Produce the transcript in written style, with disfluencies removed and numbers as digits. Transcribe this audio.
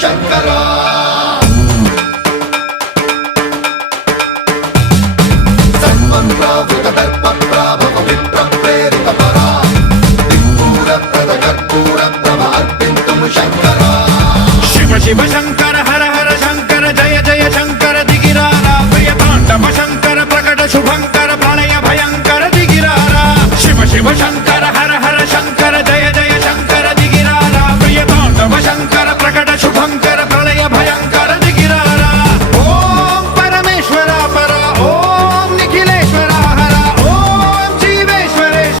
శంకరా సర్వప్రావృత దర్ప ప్రాభవ విప్ర ప్రేరిత పరా దిక్పూర ప్రద కర్పూర ప్రభ అర్పింతుము శంకరా శివ శివ శంకర హర హర శంకర జయ జయ శంకర దిగిరారా ప్రియ తాండవ శంకర ప్రకట శుభంకర ప్రళయ భయంకర దిగిరారా శివ శివ శంకర